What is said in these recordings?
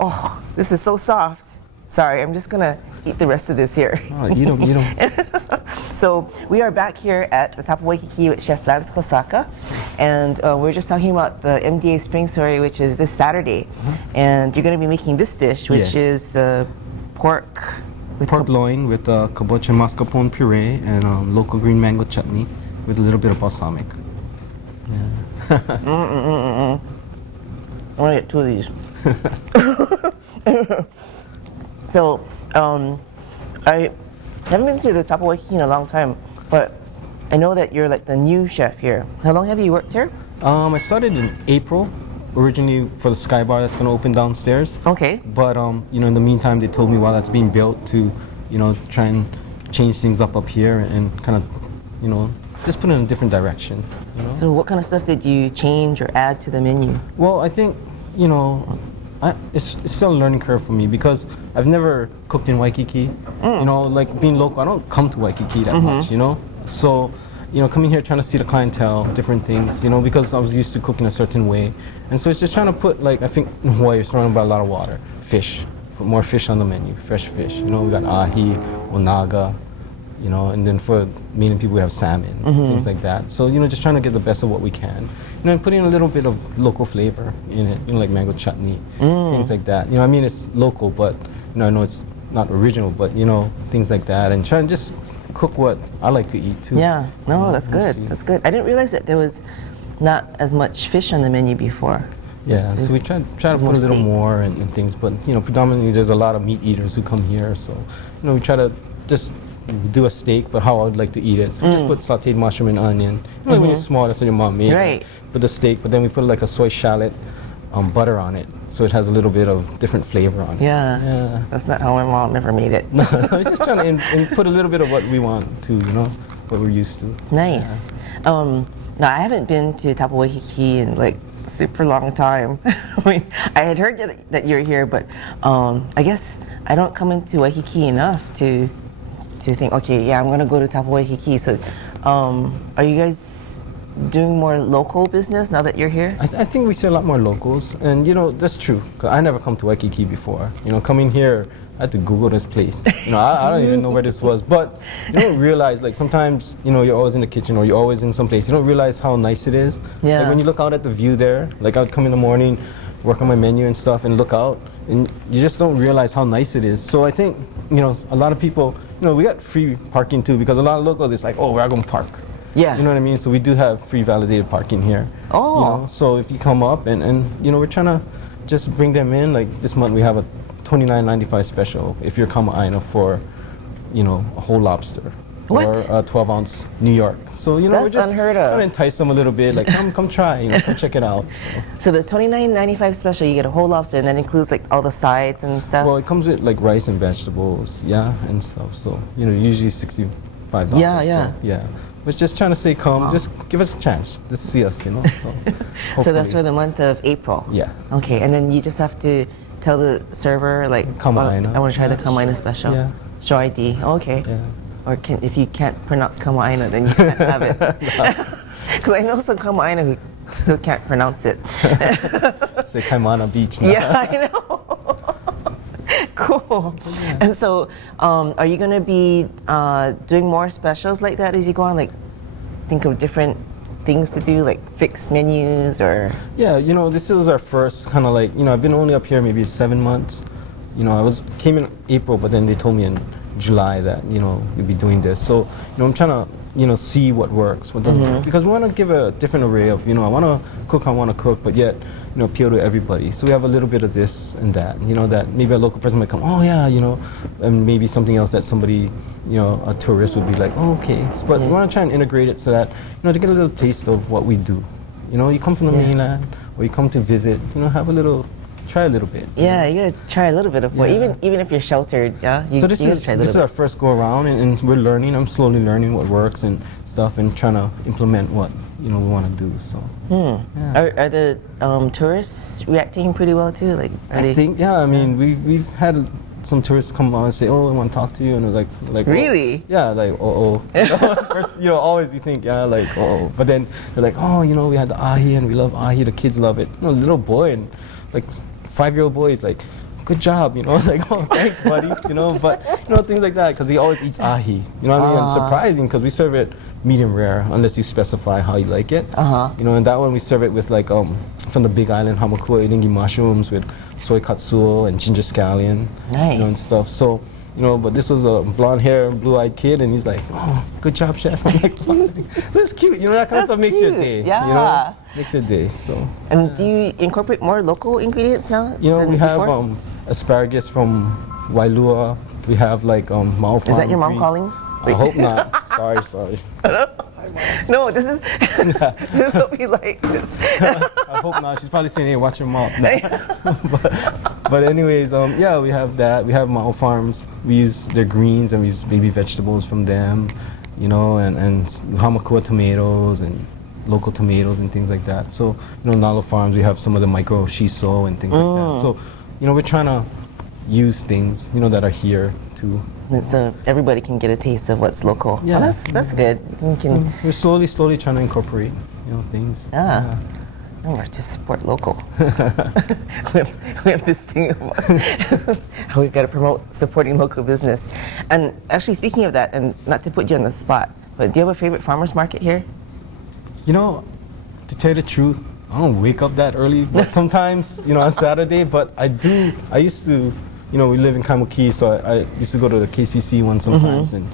Oh, this is so soft. Sorry, I'm just gonna eat the rest of this here. Oh, eat them. So we are back here at the top of Waikiki with Chef Lance Kosaka, and we're just talking about the MDA Spring Soiree, which is this Saturday. And you're gonna be making this dish, which is the pork loin with kabocha mascarpone puree and local green mango chutney with a little bit of balsamic. Yeah. I want to get two of these. So, I haven't been to the top of Waikiki in a long time, but I know that you're like the new chef here. How long have you worked here? I started in April, originally for the Sky Bar that's going to open downstairs. Okay. But in the meantime, they told me while that's being built to, try and change things up here and kind of, just put it in a different direction. So what kind of stuff did you change or add to the menu? Well, I think, it's still a learning curve for me because I've never cooked in Waikiki. Like being local, I don't come to Waikiki that much, So, coming here trying to see the clientele, different things, because I was used to cooking a certain way. And so it's just trying to put, I think in Hawaii, it's surrounded by a lot of water, fish. Put more fish on the menu, fresh fish. We got ahi, onaga, and then for meaning people we have salmon, things like that. So, just trying to get the best of what we can. And putting a little bit of local flavor in it, like mango chutney, things like that. It's local, but, I know it's not original, but, things like that. And trying to just cook what I like to eat, too. Yeah, no, that's good. That's good. I didn't realize that there was not as much fish on the menu before. Yeah, so we try to put a little more and things, but, predominantly there's a lot of meat eaters who come here. So, we try to just do a steak, but how I would like to eat it. So we just put sauteed mushroom and onion. When you're small, that's what your mom made. Right. But the steak, but then we put like a soy shallot, butter on it, so it has a little bit of different flavor on it. Yeah. That's not how my mom ever made it. No, I was just trying to put a little bit of what we want to, what we're used to. Nice. Now I haven't been to Tapa Waikiki in like super long time. I had heard that you're here, but I guess I don't come into Waikiki enough to think, okay, yeah, I'm gonna go to Tapa Waikiki. So, are you guys doing more local business now that you're here? I think we see a lot more locals, and that's true. Cause I never come to Waikiki before. Coming here, I had to Google this place. I don't even know where this was, but you don't realize sometimes you're always in the kitchen or you're always in some place. You don't realize how nice it is. Yeah. Like when you look out at the view there, like I'd come in the morning, work on my menu and stuff, and look out, and you just don't realize how nice it is. So I think a lot of people, we got free parking too, because a lot of locals, it's like, oh, we're going to park. Yeah. You know what I mean? So we do have free validated parking here. Oh. So if you come up and we're trying to just bring them in. Like this month we have a $29.95 special if you're Kama'aina for, a whole lobster. What? Or a 12-ounce New York. So, we're That's just unheard of. trying to entice them a little bit. Like, come try, come check it out. So the $29.95 special, you get a whole lobster, and that includes like all the sides and stuff? Well, it comes with like rice and vegetables, and stuff. So, usually $65. Yeah. So, yeah. But just trying to say, just give us a chance to see us, So, so that's for the month of April? Yeah. Okay, and then you just have to tell the server, like, Kama'aina. I want to try the Kama'aina special. Yeah. Show ID. Okay. Yeah. Or if you can't pronounce Kama'aina, then you can't have it. Because I know some Kama'aina who still can't pronounce it. Say Kaimana Beach now. Yeah, I know. Cool. Yeah. And so, are you going to be doing more specials like that as you go on? Like, think of different things to do, like fixed menus or? Yeah, this is our first kind of like, I've been only up here maybe 7 months. I came in April, but then they told me in July that, we'd be doing this. So, I'm trying to, see what works, what doesn't work. Because we want to give a different array of, I want to cook, I want to cook, but yet, appeal to everybody. So we have a little bit of this and that, that maybe a local person might come, oh yeah, and maybe something else that somebody, a tourist would be like, oh, okay. But we want to try and integrate it so that, to get a little taste of what we do. You come from the mainland, or you come to visit, try a little bit. Yeah, you gotta try a little bit of what, even if you're sheltered, So this is our first go around, and we're learning. I'm slowly learning what works and stuff, and trying to implement what we want to do. So. Are the tourists reacting pretty well too? Like, I think we've had some tourists come on and say, oh, I want to talk to you, and they're like really? Yeah, like First, always you think but then they're like, we had the ahi and we love ahi. The kids love it. Little boy and like 5-year-old boy is like, good job, you know. It's like, oh, thanks, buddy, you know. But you know, things like that, because he always eats ahi. You know what I mean? And it's surprising because we serve it medium rare unless you specify how you like it. You know, and that one we serve it with like from the Big Island hamakua iringi mushrooms with soy katsuo and ginger scallion, you know, and stuff. So. You know, but this was a blonde hair, blue-eyed kid, and he's like, "Oh, good job, chef." I'm like, so it's cute. You know, that kind of stuff makes your day. Yeah. You know, makes your day. So. And do you incorporate more local ingredients now? You know, than we have before? asparagus from Wailua. We have like mao farm. Is that your mom greens. calling? I hope not. Sorry. No, this is this is what we like. I hope not. She's probably saying, "Hey, watch your mouth." But anyways, yeah, we have that. We have Mao Farms. We use their greens and we use baby vegetables from them, you know, and hamakua tomatoes and local tomatoes and things like that. So, you know, Nalo Farms, we have some of the micro shiso and things like that. So, you know, we're trying to use things, you know, that are here too. So everybody can get a taste of what's local. Yeah. Well, that's good. You can, We're slowly trying to incorporate, you know, things. yeah. No, we're to support local. we have this thing about how we've got to promote supporting local business. And actually, speaking of that, and not to put you on the spot, but do you have a favorite farmers market here? You know, to tell you the truth, I don't wake up that early, but sometimes, you know, on Saturday, but I used to, you know, we live in Kaimuki, so I used to go to the KCC one sometimes and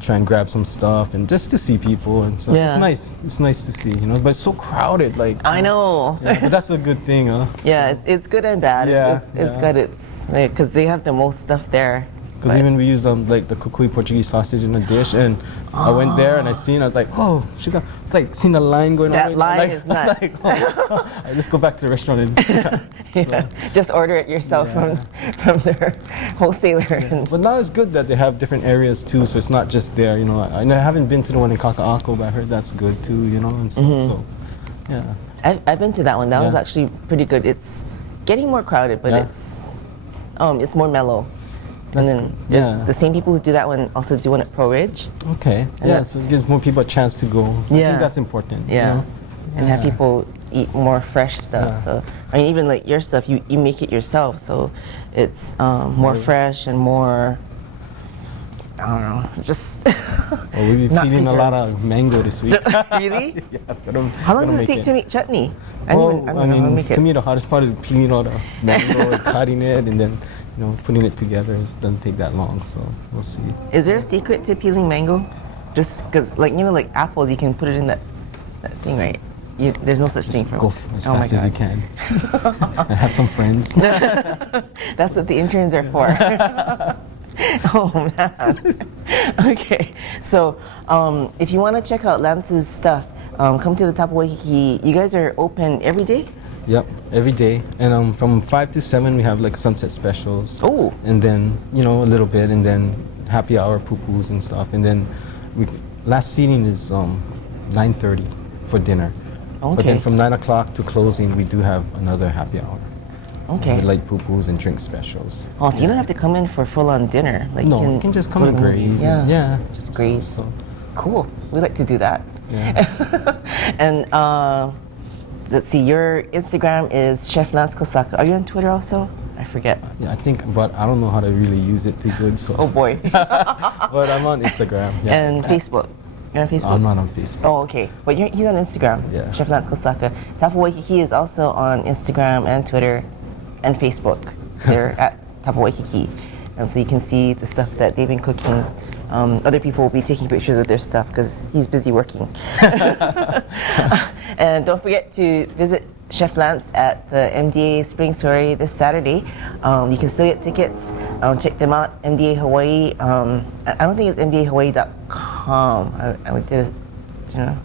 try and grab some stuff and just to see people and so Yeah. it's nice to see, you know, but it's so crowded, like. I know. Yeah, but that's a good thing, huh? Yeah, So, it's good and bad. Yeah, It's yeah. good. It's because they have the most stuff there. because even we use like the kukui Portuguese sausage in a dish, and I went there and I seen, I was like, oh, sugar. It's like seeing the line going on. That line is nuts. Like, oh, I just go back to the restaurant and. Yeah, just order it yourself from their wholesaler. But now it's good that they have different areas too, so it's not just there. You know, I haven't been to the one in Kaka'ako, but I heard that's good too. You know, and stuff. So, yeah. I've been to that one. That was Yeah. actually pretty good. It's getting more crowded, but Yeah. it's more mellow. That's and then good. there's Yeah. the same people who do that one also do one at Pro Ridge. Okay. And Yeah, so it gives more people a chance to go. So I Yeah. think that's important. Yeah. You know? And have Yeah. people eat more fresh stuff. Yeah. So I mean, even like your stuff, you make it yourself, so it's more fresh and more. I don't know, just. Well, we've been Not feeding a lot preserved. of mango this week. Really? Yeah, gotta- How long gotta does it make take to make chutney? I Well, don't know how to make it. to me, the hardest part is peeling all the mango and cutting it, and then, you know, putting it together. It doesn't take that long, so we'll see. Is there a secret to peeling mango? Just because, like, you know, like apples, you can put it in that thing, right? There's no such thing Just for. go as Oh my fast as you God. can, and have some friends. That's what the interns are for. Oh man. Okay, so if you want to check out Lance's stuff, come to the top of Waikiki. You guys are open every day? Yep, every day, and from 5 to 7 we have like sunset specials. Oh. And then, you know, a little bit, and then happy hour poo-poos and stuff, and then last seating is 9:30 for dinner. But Okay. then from 9 o'clock to closing, we do have another happy hour. Okay. With like poo-poos and drink specials. Oh, so you don't have to come in for full-on dinner. Like No, you can just come go and to the graze. movie. Yeah. Yeah. Just graze. So, Cool. We like to do that. yeah. And let's see, your Instagram is Chef Lance Kosaka. Are you on Twitter also? I forget. Yeah, I think, but I don't know how to really use it too good, so. Oh boy. But I'm on Instagram. Yeah. And Facebook. You're on Facebook? I'm not on Facebook. Oh, okay. But he's on Instagram. Yeah. Chef Lance Kosaka. Tapu Waikiki is also on Instagram and Twitter and Facebook. They're at Tapu Waikiki. And so you can see the stuff that they've been cooking. Other people will be taking pictures of their stuff because he's busy working. And don't forget to visit Chef Lance at the MDA Spring Soiree this Saturday. You can still get tickets. Check them out, MDA Hawaii. I don't think it's MDAHawaii.com. I would do it, you know.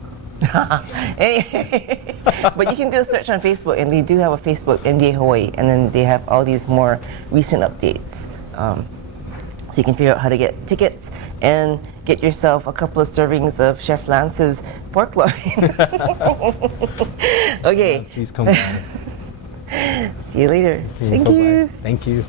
Anyway, but you can do a search on Facebook, and they do have a Facebook, MDA Hawaii, and then they have all these more recent updates. So you can figure out how to get tickets and get yourself a couple of servings of Chef Lance's pork loin. Okay, Please come by. see you later. Okay, Thank bye-bye. you. Thank you.